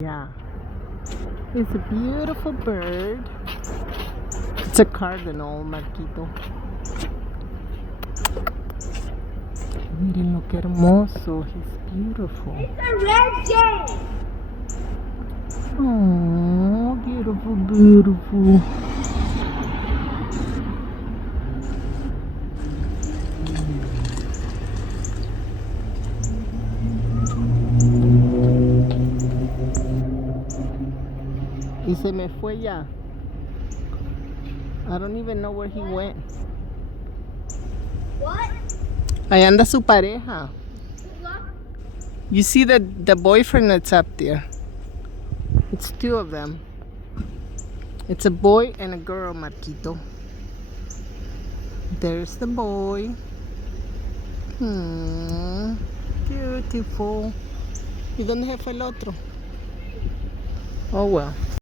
Yeah, it's a beautiful bird. It's a cardinal, Marquito. Miren lo que hermoso. He's beautiful. It's a red jay. Oh, beautiful, beautiful. Y se me fue ya. I don't even know where he went. What? Ahí anda su pareja. You see the boyfriend that's up there. It's two of them. It's a boy and a girl, Marquito. There's the boy. Beautiful. ¿Y dónde se fue el otro? Oh well.